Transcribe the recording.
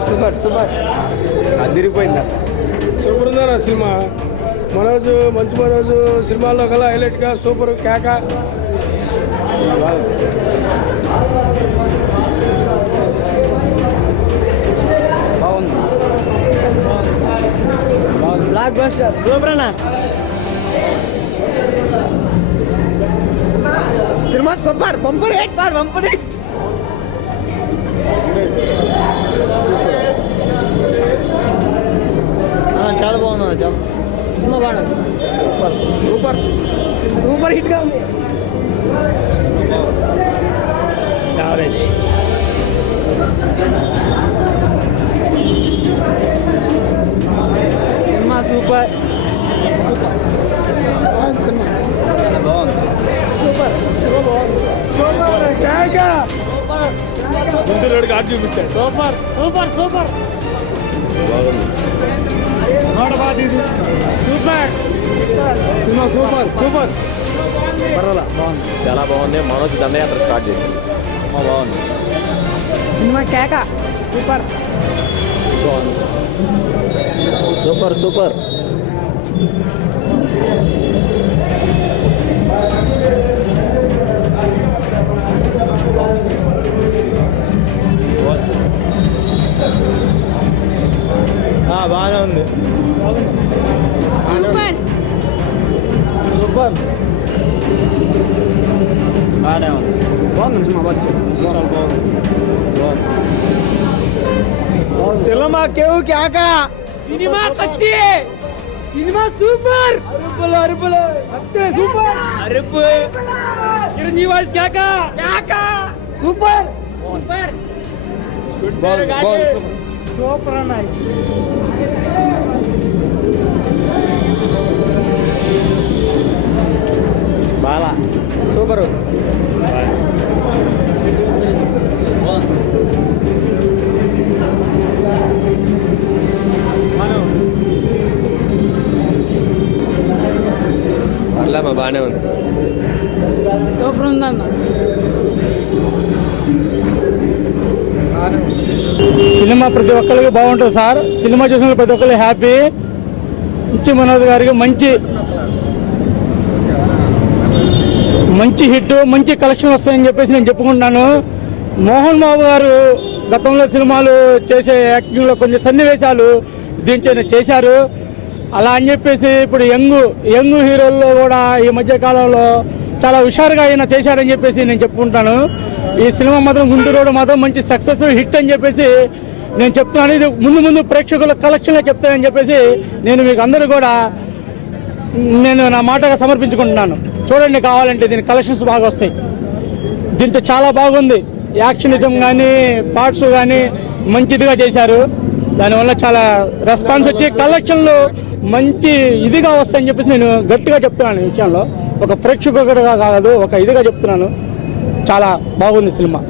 Super super super అదిరిపోయింది super ఉందా cinema Manoj Manchu Manoj సినిమాలో కల హైలైట్గా సూపర్ కేక బాగుంది బ్లాక్ బస్టర్ సూపర్ అన్న సినిమా సూపర్ పంపర్ హిట్ పర్ పంపర్ హిట్ చాలా బాగుంది అన్న, చాలా సినిమా బాగుంది. సూపర్. సూపర్. సూపర్ హిట్గా ఉంది. యావరేజ్. Cinema super. సినిమా. బాగుంది. సూపర్. సినిమా బాగుంది. సూపర్. కేక. చూపించాడు super. Super. Super. Super cinema super super పర్వాలా బాగుంది చాలా బాగుంది. మనోజ్ దండయాత్ర స్టార్ట్ చేసింది. బాగుంది. సినిమా కేక. సూపర్. Super super. బాగానే ఉంది సూపర్ సూపర్ బాగానే ఉంది బాగుంది సినిమా బాగుంది సినిమా కేవు కేక సినిమా కత్తి సినిమా సూపర్ అరుపులు అరుపులు కత్తి సూపర్ అరుపు చిరంజీవి వాయిస్ కేక కేక సూపర్ సూపర్ సూపర్ అన్న బాగా సూపర్. పర్లేమా బాగానే ఉంది. సూపర్ ఉందన్న సినిమా ప్రతి ఒక్కరికి బాగుంటుంది సార్. సినిమా చూసిన ప్రతి ఒక్కరు హ్యాపీ. మంచి మనోజ్ గారికి మంచి మంచి హిట్ మంచి కలెక్షన్ వస్తాయని చెప్పేసి నేను చెప్పుకుంటున్నాను. మోహన్ బాబు గారు గతంలో సినిమాలు చేసే యాక్టింగ్లో కొన్ని సన్నివేశాలు దీంట్లో చేశారు. అలా అని చెప్పేసి ఇప్పుడు యంగ్ యంగ్ హీరోల్లో కూడా ఈ మధ్య కాలంలో చాలా హుషారుగా ఆయన చేశారని చెప్పేసి నేను చెప్పుకుంటాను ఈ సినిమా మాత్రం గుంటూరు మాత్రం మంచి సక్సెస్ హిట్ అని చెప్పేసి నేను చెప్తున్నాను ఇది ముందు ముందు ప్రేక్షకుల కలెక్షన్లో చెప్తానని చెప్పేసి నేను మీకు అందరూ కూడా నేను నా మాటగా సమర్పించుకుంటున్నాను. చూడండి కావాలంటే దీని కలెక్షన్స్ బాగా వస్తాయి. దీంతో చాలా బాగుంది. యాక్షనిజం కానీ పార్ట్స్ కానీ మంచిదిగా చేశారు. దానివల్ల చాలా రెస్పాన్స్ వచ్చి కలెక్షన్లు మంచి ఇదిగా వస్తాయని చెప్పేసి నేను గట్టిగా చెప్తున్నాను ఈ విషయంలో. ఒక ప్రేక్షకుడిగా కాదు ఒక ఇదిగా చెప్తున్నాను. చాలా బాగుంది సినిమా.